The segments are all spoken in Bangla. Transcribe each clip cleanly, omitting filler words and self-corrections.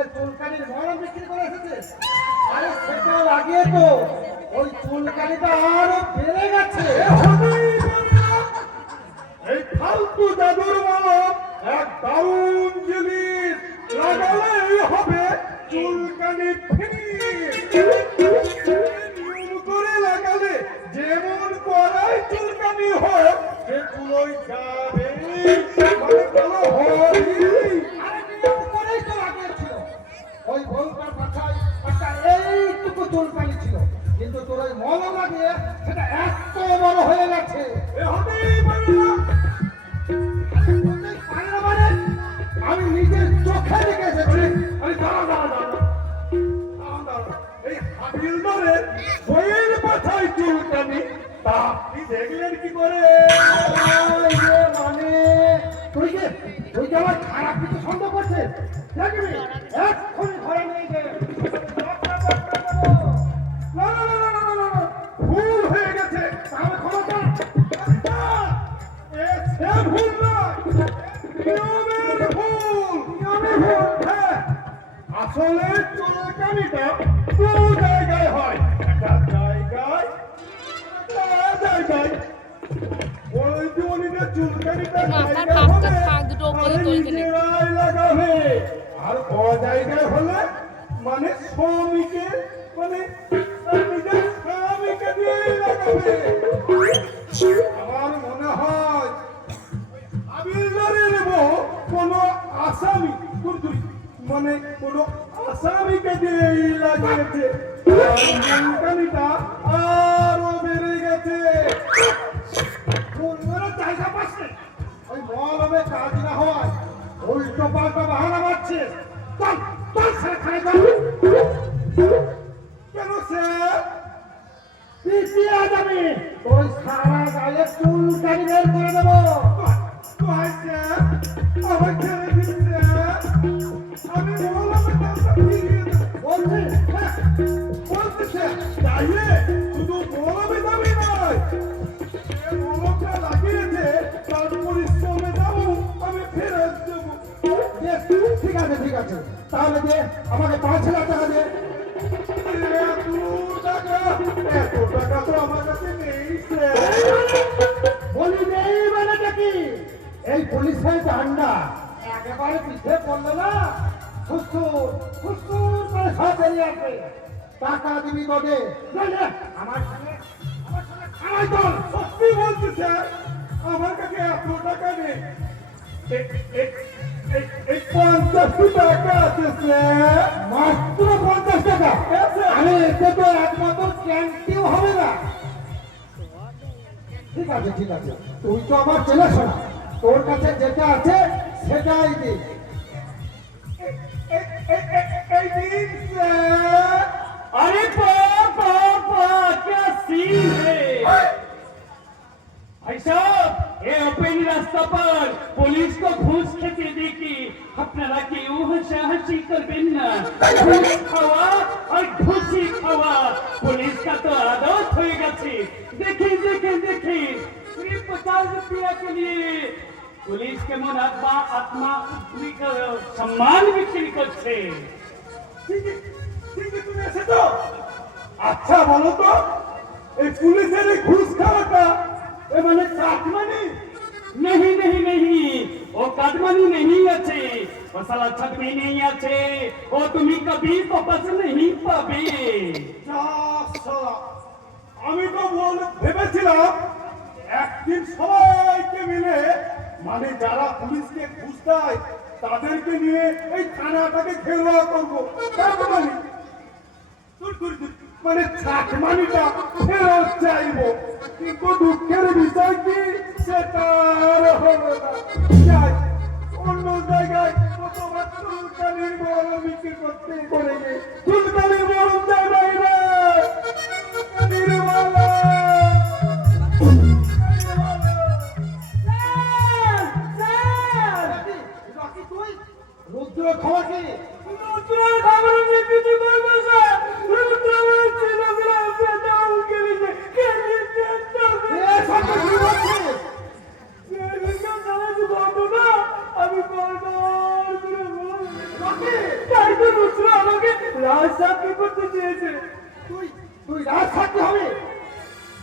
লোকে চুলকানির মরম বিক্রি করে এসেছে। আরে সেটা লাগিয়ে তো ওই চুলকানিটা আরো বেড়ে গেছে। এই ফালতু জাদুর মলম এক দারুণ জিনিস, লাগালেই হবে চুলকানি নিয়ম করে লাগালে যেমন করাই চুলকানি হয় সেগুলোই যাবে, মানে ভালো হবে। আরে নিয়ম করেই তো লাগিয়েছিল। ওই ভয়ঙ্কর মাথায় একটা এইটুকু চুলকানি ছিল, কিন্তু তোর ওই মলম লাগিয়ে সেটা এত বড় হয়ে গেছে। এ হতেই পারে না। আরে বলতেই পারে না মানে? আমি নিজের চোখে দেখে এসেছি। আরে দাঁড়া দাঁড়া দাঁড়া দাঁড়া দাঁড়া, এই হাবিলদারের বইয়ের মাথায় চুলকানি, তা আপনি দেখলেন কি করে? মানে তুই কি আমার খারাপ কিছু সন্দেহ করছিস? দেখবি এক্ষুনি ঘরে নিয়ে গিয়ে না না না না না না না, ভুল হয়ে গেছে। তাহলে ক্ষমতা সে ভুল নয়, নিয়মের ভুল। নিয়মের ভুল, হ্যাঁ। আসলে চুলকানিটা দু জায়গায় হয়, একটা জায়গায় একটা জায়গায়। ওই জমিতে চুলকানিটা মাথার জায়গা হাতটা হলে থাক দুটো উপরে তাহলে তুলতে নেই। নিজেরাই লাগাবে, আর ও জায়গায় হলে মানে শ্রমিকে, মানে নিজের শ্রমিকে দিয়েই লাগাবে। আমার মনে হয় হাবিলদারের বউ কোনো আসামি, মানে কোনো আসামিকে দিয়েই লাগিয়েছে, চুলকানিটা আরো বেড়ে গেছে। কোন জায়গা পাচ্ছে ওই মলমে কাজ না হওয়ায় উল্টো পাল্টা বাহানা মারছে। চল চল সেখানে চল। কেন স্যার? পিছিয়ে যাবি, ওই সারা গায়ে চুলকানি বের করে দেবো। কয় স্যার, আমার ছেড়ে দিন স্যার, আমি বললাম দামটা ফিরিয়ে দেবো। বলছিস? হ্যাঁ। বলছি স্যার, চাইলে শুধু মলমে দামি নয়, যে মলমটা লাগিয়েছে তার পরিশ্রমে দামও আমি ফেরত দেবো। বেশ, ঠিক আছে ঠিক আছে, তাহলে দে আমাকে 5,000 টাকা দে। এত টাকা তো আমার কাছে নেই স্যার। বলি নেই মানে কি? এই পুলিশের ডান্ডা একেবারে পিঠে পড়লো না, ফুসফুর ফুসফুর করে সব বেরিয়ে আসবে। টাকা দিবি তো দে, নইলে আমার সঙ্গে খাওয়াই চল। সত্যি বলছি স্যার, আমার কাছে এত টাকা নেই। এই 50 টাকা আছে স্যার। মাত্র 50 টাকা? আরে এতে তো একমাত্র ক্যান্টিও হবে না। ঠিক আছে ঠিক আছে, তুই তো আমার চেনাশোনা, তোর কাছে যেটা আছে সেটাই দে। এই দিন স্যার। अरे पापा क्या सीन है भाई साहब, ये ओपन रास्ता पर पुलिस को घूस खेते देखी আপনারা কেউ হাসাহাসি করবেন না। ঘুষ খাওয়া আর ঘুষি খাওয়া পুলিশ का तो आदत হয়ে গেছে। देखिए देखिए देखिए, सिर्फ 50 रुपया के लिए पुलिस के मन आत्मा आत्मा सम्मान বিক্রি করছে। ঠিকই তুমি এসেছো। আচ্ছা বলো তো, এই পুলিশের এই ঘুষ খাওয়াটা এ মানে কাটমানি? नहीं नहीं नहीं, वो कदमनी नहीं আছে, वो साला छदमी नहीं আছে, वो তুমি कभी वापस नहीं পাবে। যা শালা, আমি তো ভেবেছিলাম একদিন সবাইকে মিলে, মানে যারা পুলিশকে ঘুষ দেয় তাদেরকে নিয়ে এই থানাটাকে ঘেরোয়া করবো, কাটমানি মানে ছাটমানিটা ফেরত চাইবো। কিন্তু দুঃখের বিষয় কি, সেটা আর হলো না। যাই অন্য জায়গায় কতবার চুলকানির মরম বিক্রি করতে করে গে, চুলকানির মরম যায় বাইরে। নির্মলা রুদ্র খবর কি? আমি রাজ সাক্ষী করতে চেয়েছে। তুই তুই রাজ সাক্ষী হবে?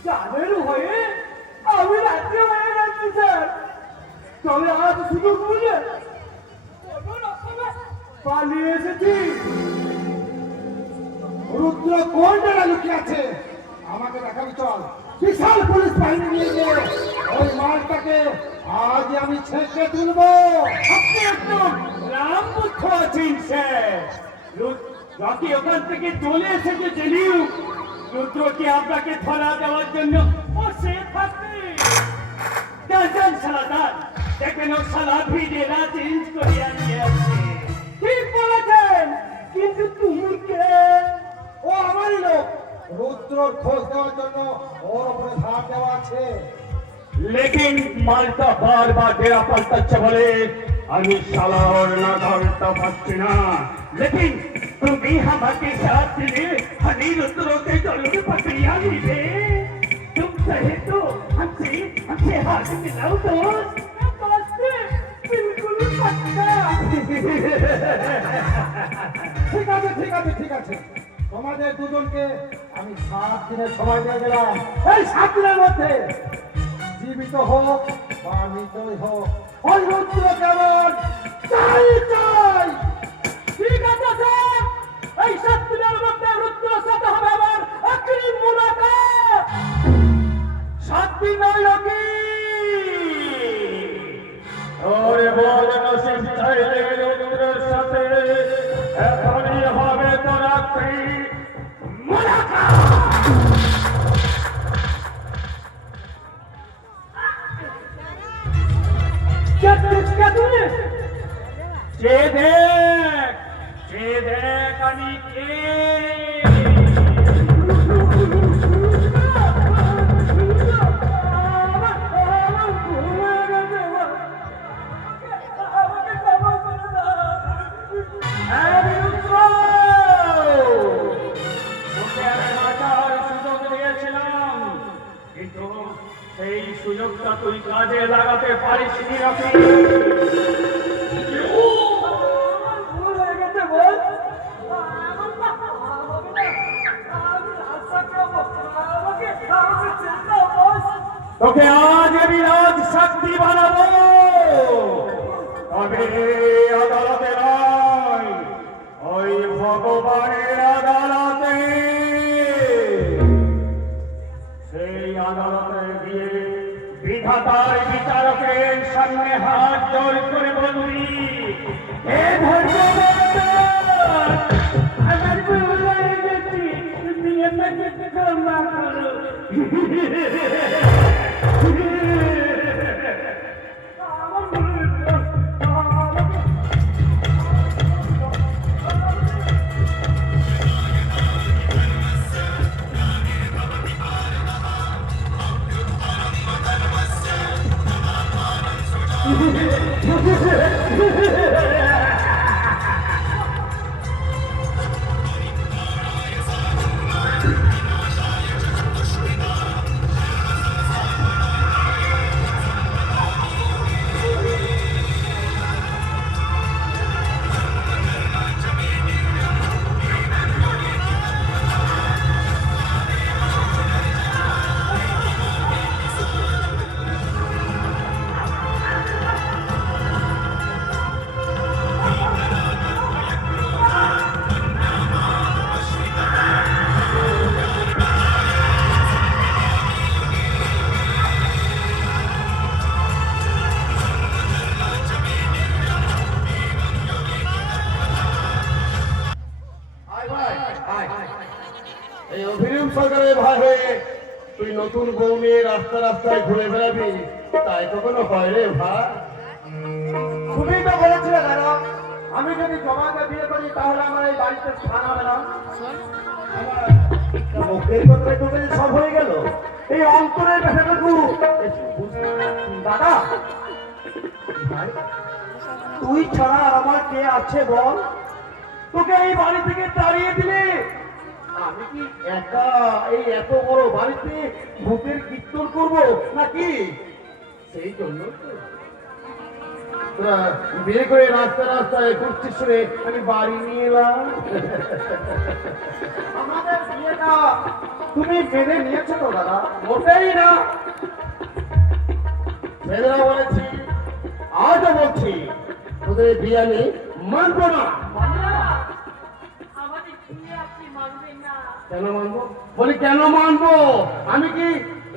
যাদের হয়ে আমি রাজ্য হয়ে গেছি স্যার। তবে আজ শুধু বুঝে পালিয়ে এসেছি। রুদ্র কোন জায়গায় লুকিয়ে আছে আমাকে দেখাবি, চল। বিশাল পুলিশ বাহিনী নিয়ে গিয়ে ওই মালটাকে আজ আমি ছেঁকে তুলবো। আপনি একদম রামপুত্র আছেন স্যার। রকি ওখান থেকে চলে এসেছে জেলিউ। রুদ্রকে আপনাকে ধরা দেওয়ার জন্য বসে থাকবে। যান শালা যান, দেখেন ও শালা ভিডিওটা চেঞ্জ করে আনিয়ে আসছে। ঠিক বলেছেন, কিন্তু তুমি কে? ও আমারই লোক। রুদ্রর খোঁজ দেওয়ার জন্য ওর উপরে ধার দেওয়া আছে। लेकिन মালটা বারবার ডেরা পাল্টাচ্ছে বলে আমি শালা ওর নাগালটা পাচ্ছি না। लेकिन তুমি আমাকে সাথ দিলে আমি রুদ্রকে জরুরি पकड़िया लीजिए। तुम चाहे तो हमसे हाथ मिलाओ दोस्त। বিলকুল পাক্কা। ঠিক আছে ঠিক আছে ঠিক আছে, তোমাদের দুজনকে আমি 7 দিনের সময় দিয়ে গেলাম। এই 7 দিনের মধ্যে জীবিত হোক বা মৃতই হোক ওই রুদ্র কেমন চাই চাই। ঠিক আছে স্যার, এই 7 দিনের মধ্যে রুদ্রের সাথে হবে আমার আখেরি মুলাকাত। 7 দিন হলো কি? ওরে বড় নসিব চাইলে রুদ্রের সাথে এখনই হবে তোর আখেরি মুলাকাত। क्या तूने? যে দেখ আমি কে। আরে রুদ্র, তোকে আমি বাঁচার সুযোগ দিয়েছিলাম, কিন্তু সেই সুযোগটা তুই কাজে লাগাতে পারিসনি রকি। ভুল হয়ে গেছে বল। আমাকে চিন্তা বস। তোকে আজ আমি রাজ সাক্ষী বানাবো, তবে আদালতে নয়, ওই ভগবানের আদালতে। সেই আদালতে গিয়ে বিধাতার বিচারকের সামনে হাত জোড় করে বলবি, হে ধর্মবর্তন, আমার ভুল হয়ে গেছে, তুমি আমাকে ক্ষমা করো। এই অভিনব সরকারের ভাই হয়ে তুই নতুন বউ নিয়ে রাস্তা রাস্তায় ঘুরে বেড়াবি, তাই কখনো হয় রে ভাই? তুমি তো বলেছিলে দাদা, আমি যদি জমাকে বিয়ে করি তাহলে আমার এই বাড়িতে স্থান হবে না। মুখের কথায় তোদের সব হয়ে গেল, এই অন্তরের ব্যথাটুকু দাদা, ভাই, তুই ছাড়া আর আমার কে আছে বল? তোকে এই বাড়ি থেকে তাড়িয়ে দিলে আমি কি একা এই এত বড় বাড়িতে ভূতের কীর্তন করব নাকি? সেই জন্য তো তোরা বিয়ে করে রাস্তায় রাস্তায় ঘুরছিস শুনে আমি বাড়ি নিয়ে এলাম। আমাদের বিয়েটা তুমি মেনে নিয়েছো তো দাদা? মোটেই না। মেয়েরা বলেছি, আজও বলছি, তোদের বিয়ে আমি মানবো না। আমাদের বিয়ে আপনি মানবেন না। কেন মানবো? বলি কেন মানবো? আমি কি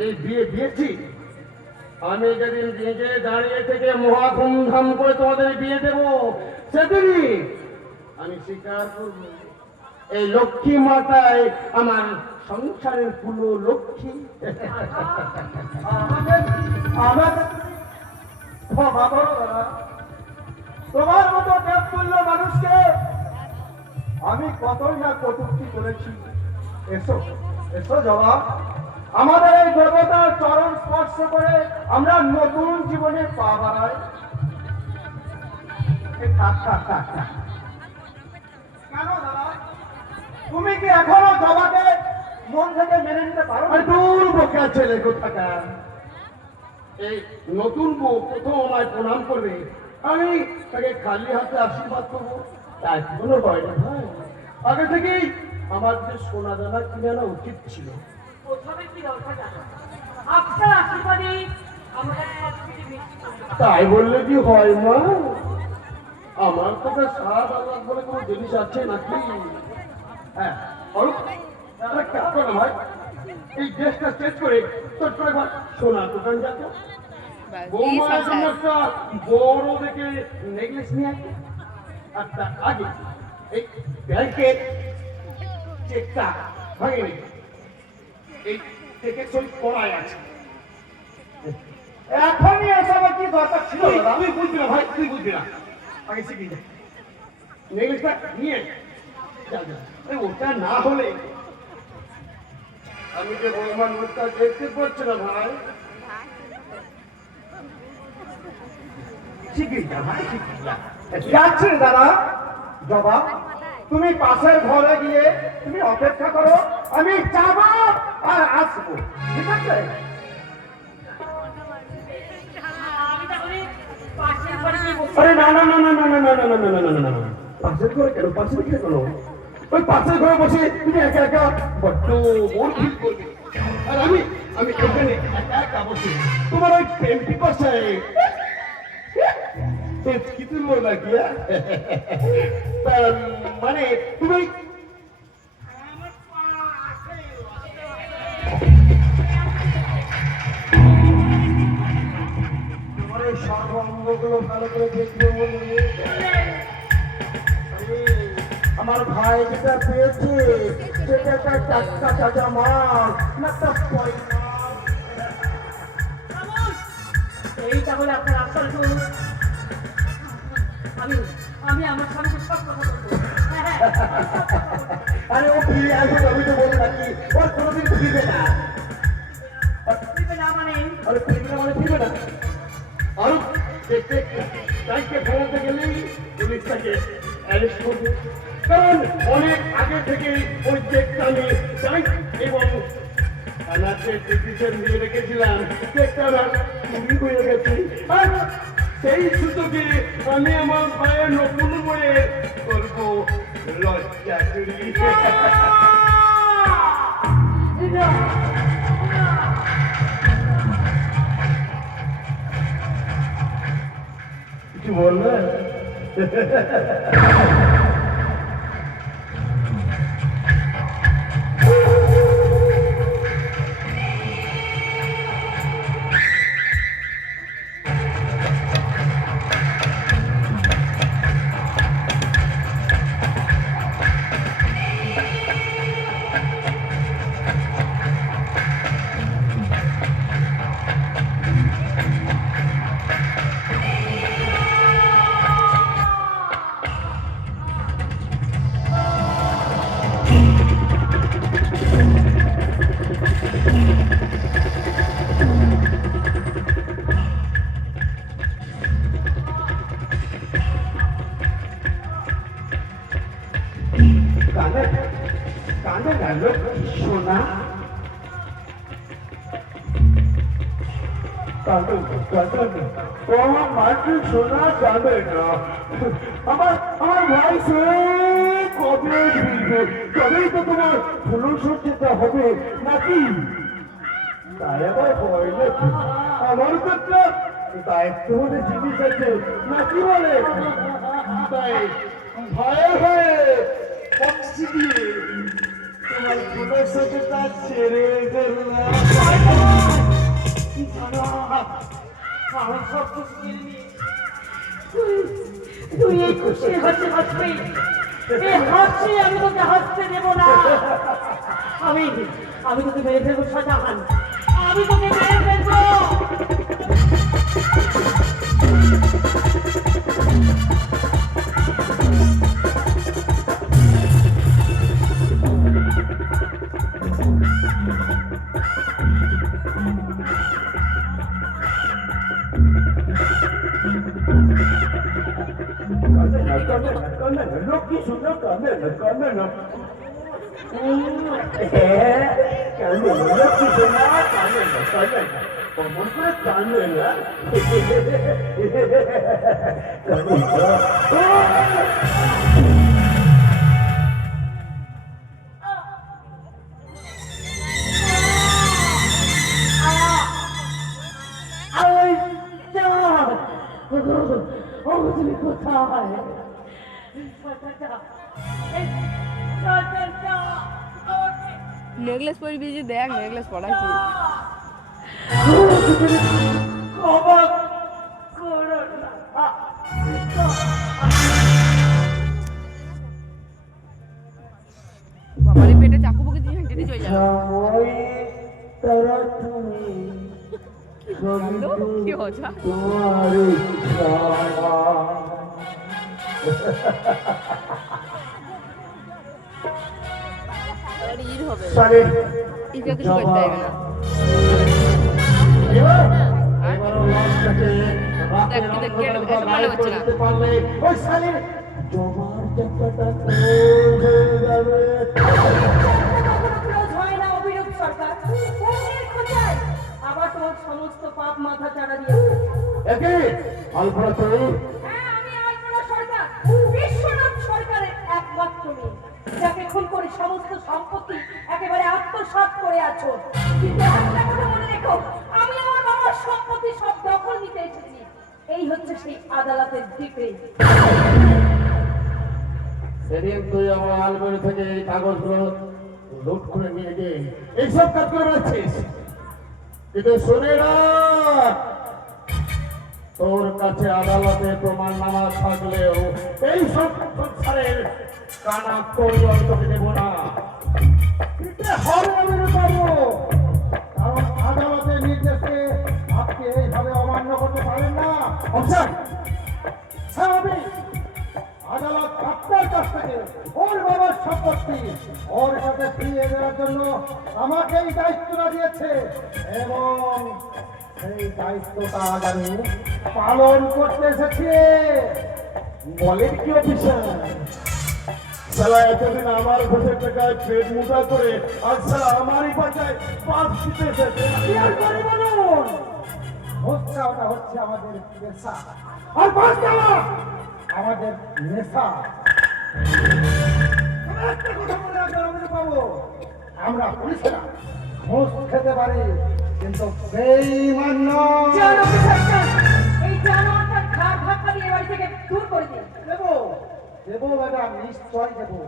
এই বিয়ে দিয়েছি? আমি যেদিন নিজে দাঁড়িয়ে থেকে মহা ধুমধাম করে তোমাদের বিয়ে দেব, সেদিনই আমি স্বীকার করব এই লক্ষ্মী মাতায় আমার সংসারের পুরো লক্ষ্মী। আমাদের ক্ষমা করো দাদা। তোমার মতো দেবতুল্য মানুষকে আমি কতই না কটূক্তি করেছি। এসো এসো জবা, আমাদের এই দেবতার চরণ স্পর্শ করে আমরা নতুন জীবনে পা বাড়াই। থাক থাক থাক থাক। কেন দাদা, তুমি কি এখনো জবাকে মন থেকে মেনে নিতে পারো? আর দূর বোকা ছেলে কোথাকার। এই নতুন বউ প্রথম আমায় প্রণাম করবে, আমি তাকে খালি হাতে আশীর্বাদ করবো, তাই কোনো ভয় না ভাই। আগে থেকেই আমার যে সোনা দানা কিনে আনা উচিত ছিল। প্রথমে কি দরকার জানো? আপনার আশীর্বাদে আমাদের সবকিছু বেশি করতে তাই বললে কি হয় মা? আমার তোকে সারা আল্লাহ বলে কোনো জিনিস আছে নাকি? হ্যাঁ অরূপ, আরে কাজ কর না ভাই, এই ড্রেসটা চেঞ্জ করে তোর করে একবার সোনার দোকান যাতো, বৌমার জন্য একটা বড় দেখে নেকলেস নিয়ে আসবে। আর তার আগে এই ব্যাংকের চেকটা ভাঙে নেবে, এই চেকের সই করাই আছে। এখনই এসবের কি দরকার ছিল তুই দাদা? তুই বুঝবি না ভাই, তুই বুঝবি না, আগে শিখি যা, নেকলেসটা নিয়ে যা যা। এই ওটা না হলে আমি যে বৌমার মুখটা দেখতে পাচ্ছি না ভাই। শিখি যা ভাই, শিখি যা। যাচ্ছি দাদা। জবা, তুমি পাশের ঘরে গিয়ে তুমি অপেক্ষা করো, আমি যাব আর আসবো, ঠিক আছে? আমি তাহলে পাশের ঘরে গিয়ে বসে আরে না না না না না না না না না না না না না না, পাশের ঘরে কেন? পাশের ঘরে কেন? ওই পাশের ঘরে বসে তুমি একা একা বড্ড মন ঠিক করবে, আর আমি আমি এখানে একা একা বসে তোমার ওই প্রেম পিপাসায় কি তুমি বলবা কি? মানে তুমি তোমার এই সর্বাঙ্গগুলো ভালো করে দেখবে বলে আমার ভাই যেটা পেয়েছে সেটা একটা টাটকা তাজা মাছ না, একটা পয়সা। এই তাহলে আপনার আসল রূপ। আমি আমি আমার স্বামীকে সব কথা বলবো। হ্যাঁ, হ্যাঁ, আরে ও ফিরে আসবে, আমি তো বলে রাখি, ওর কোনোদিন ফিরবে না। দিবে না মানে আরে ফিরবে না মানে ফিরবে না। আরো দেখতে ব্যাংকে ফেরাতে গেলেই পুলিশ তাকে অ্যারেস্ট করবে, কারণ অনেক আগে থেকে ওই চেকটা আমি ব্যাংক এবং থানাতে পিটিশন দিয়ে রেখেছিলাম, চেকটা আমার চুরি হয়ে গেছে। আর সেই সুযোগে আমি আমার ভাইয়ের নতুন বইয়ে করবো লজ্জা চুরি। কিছু বলবে? ও আমার মাটি শোনা যাবে না। আমার আমার ভাই সে কবে ফিরবে? তবেই তো তোমার ফুলসজ্জিত হবে নাকি? তাই আবার ভয় নাকি? আমার তো একটা দায়িত্ব বলে জিনিস আছে নাকি বলে? তাই ভয়ে ভয়ে পক্ষী দিয়ে তোমার ফুলসজ্জিতা ছেড়ে গেলাম। আমি সব কিছু মেনে নিই। তুই এই খুশি হাসি হাসবি, এই হাসি আমি তোকে হাসতে দেব না। আমি আমি তোকে মেরে ফেলবো শাহজাহান, আমি তোকে মেরে ফেলবো। Locchi sulla cannella, cannella. Locchi sulla cannella, cannella. Comunque cannella. তুমি কোথায়? নেকলেস পরবি যে দেখ নেকলেস পড়াইছি বাবারে পেটে চাকু বুকে দিয়ে হেঁটে চলে যাবে কি হচ্ছে ঈদ হবে ঈদে কিছু করতে হবে না মনে হচ্ছে না আবার তোমার সমস্ত পাপ মাথা চাড়া দিয়ে বিশ্বনাথ সরকারের একমাত্র মেয়ে, যাকে খুন করে সমস্ত সম্পত্তি একেবারে আত্মসাৎ করে আছো। কিন্তু একটা কথা মনে রেখো, আমি আমার বাবার সম্পত্তি সব দখল নিতে এসেছি। এই হচ্ছে সেই আদালতের ডিক্রি। সেদিন তুই আমার আলমারি থেকে এই কাগজগুলো লুট করে নিয়ে গিয়ে এইসব কাজ করে বেড়াচ্ছিস, কিন্তু শুনে না, তোর কাছে আদালতে প্রমাণ নামা থাকলেও এই সব সংসারের কানা করিও তোকে দেব না। হবে আমি পারবো, কারণ আদালতের নির্দেশে আপনি এইভাবে অমান্য করতে পারেন না। অবশ্যই হ্যাঁ, আমি আদালত আপনার কাছ থেকে ওর বাবার সম্পত্তি ওর কাছে ফিরিয়ে দেওয়ার জন্য আমাকে এই দায়িত্বটা দিয়েছে, এবং সেই দায়িত্বটা আজ আমি পালন করতে এসেছি। বলেন কি অফিসার? সালা এতদিন আমার ঘোষের টাকায় পেট মোটা করে আজ সালা আমারই পাচায় পাঁচ দিতে এসেছে। কি আর করে বলুন, ঘোষটা ওটা হচ্ছে আমাদের পেশা, আর পাঁচ দেওয়া আমাদের নেশা। একটা কথা মনে রাখবেন আমি পাবো, আমরা পুলিশরা ঘোষ খেতে পারি কিন্তু বেঈমান নয়। এই জানোয়ারটার ঘাড় ধাক্কা দিয়ে বাড়ি থেকে দূর করে দিন। দেবো দেবো ম্যাডাম, নিশ্চয় দেবো,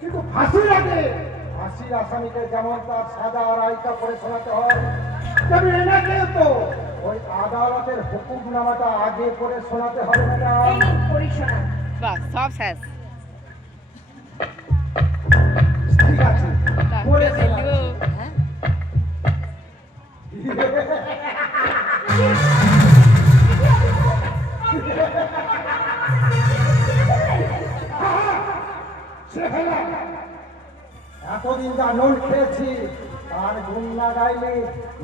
কিন্তু ফাঁসির আগে ফাঁসির আসামিকে যেমন তার সাজা আর আইটা করে শোনাতে হয়, তেমনি এনাকেও তো ওই আদালতের হুকুমনামাটা আগে করে শোনাতে হবে ম্যাডাম। এই নিন পরিশোনা। বাস সব শেষ ঠিক আছে, করে ভিডিও হ্যাঁ এতদিন যা নোট খেয়েছি তার গুণ না গাইলে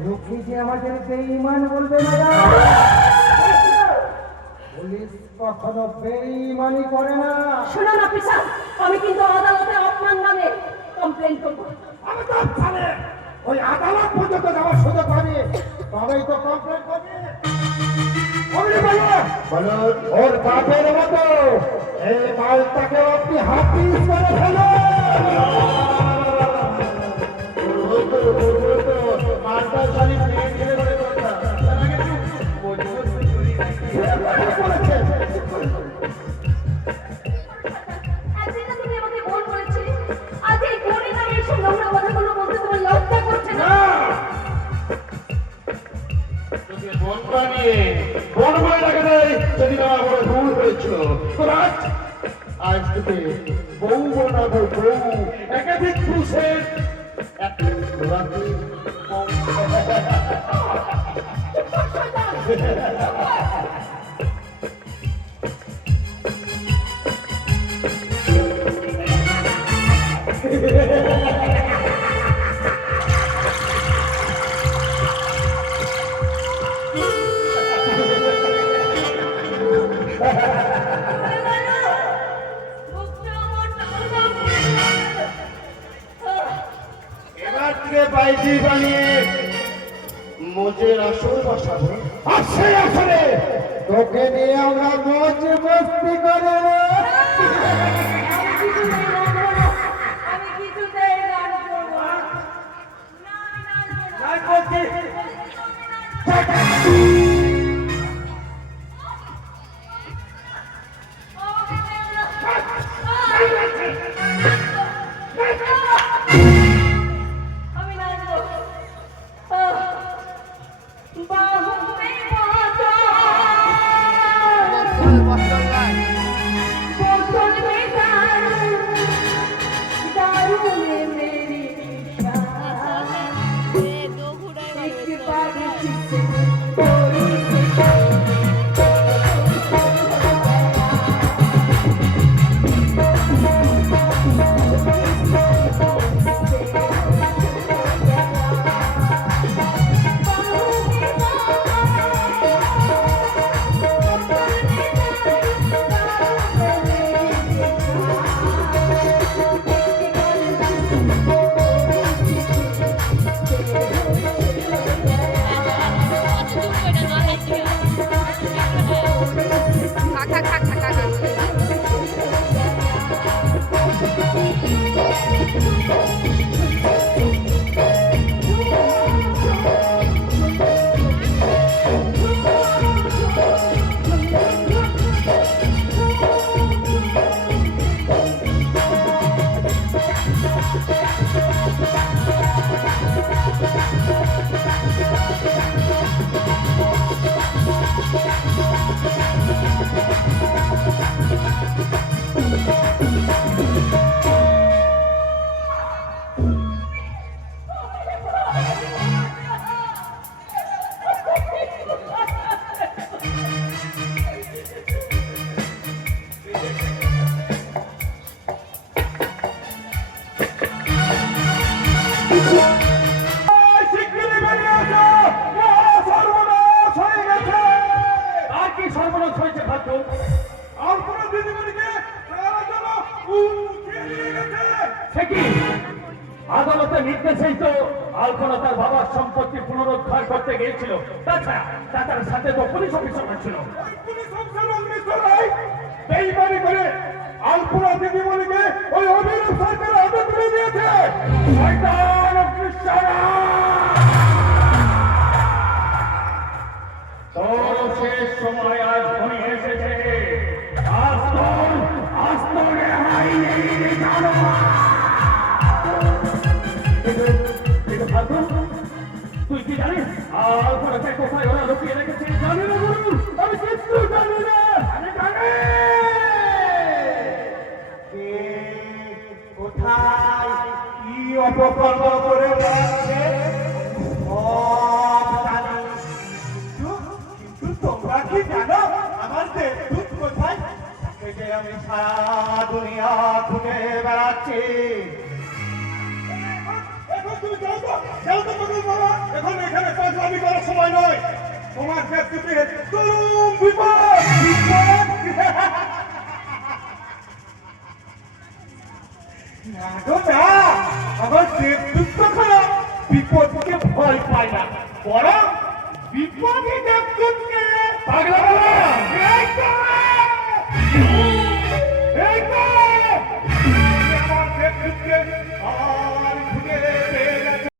লোকে যে আমাদের বেঈমান বলবে না। পুলিশ কখনো বেঈমানি করে না। শুনুন অফিসার, আমি কিন্তু আদালতে অপমান নামে কমপ্লেন করবো। আমি তো জানি ওই আদালত পর্যন্ত যাওয়ার সুযোগ পাবে তবেই তো কমপ্লেন করবে। বলুন, ওর বাপের মতো এই মালটাকে আপনি হাফিজ করে ফেলুন। মালটা খালি প্লেন খেলে করে কথা। তার আগে একটু মজবুত করে করেছে। একদিন না তুমি আমাকে ভুল বলেছিলে, আজ এই ভুলে নামে এইসব নোংরা কথাগুলো বলতে তোমার লজ্জা করছে না? তোকে বোন বানিয়ে বোন বলে ডাকে দেয়, সেদিন আমার বড় ভুল হয়েছিল। তো আজ থেকে বউ বানাবো, বউ একাধিক পুরুষের এক রাতে বউ। এবার থেকে বাইজি বানিয়ে মোজের আসল বসাবো। আসে আসলে তোকে নিয়ে আমরা মোজ মস্তি করে আমি কিছুতেই গান করবো না। আর বলছি আমি নাচবো। বাহুতে বাঁধা बोतल में दारू में मेरी निशा एक बार जिसे कोई আর কি সর্বনাশ হয়েছে ভাগ্য? আর কোন দিদিমণিকে তারা যেন উঠিয়ে নিয়ে গেছে। সে কি আদালতের নির্দেশেই তো আলপনা তার বাবার সম্পত্তি পুনরুদ্ধার করতে গিয়েছিল। তাছাড়া তার সাথে তো পুলিশ অফিসার ছিল। পুলিশ অফিসার অগ্নিশ্বরাই বেইমানি করে আলপনা দিদিমণিকে ওই অভিনব সরকার হাতে তুলে দিয়েছে। শয়তান অগ্নিশ্বরা! তোর শেষ সময় আজ ঘনিয়ে এসেছে। আজ তোর রেহাই নেই রে জানোয়ার! কিন্তু ভাগ্য, তুই কি জানিস আলপনাকে কোথায় ওরা লুকিয়ে রেখেছে? জানি না গুরু, আমি কিচ্ছু জানি না। আমি জানি কোথায় কি অপকর্ম করে বেড়াচ্ছে সব জানি। কিন্তু তোমরা কি জানো আমার দেবদূত কোথায়? তাকে যে আমি সারা দুনিয়া ঘুরে বেড়াচ্ছি। এখন তুমি যাও তো, যাও তো পাগল বাবা। এখন এখানে পাগলামি করার সময় নয়। তোমার ক্ষেত্রে চরম বিপদ। না গো না, আমার দেবদূত তো খারাপ, বিপদকে ভয় পায় না, বরং পাগলা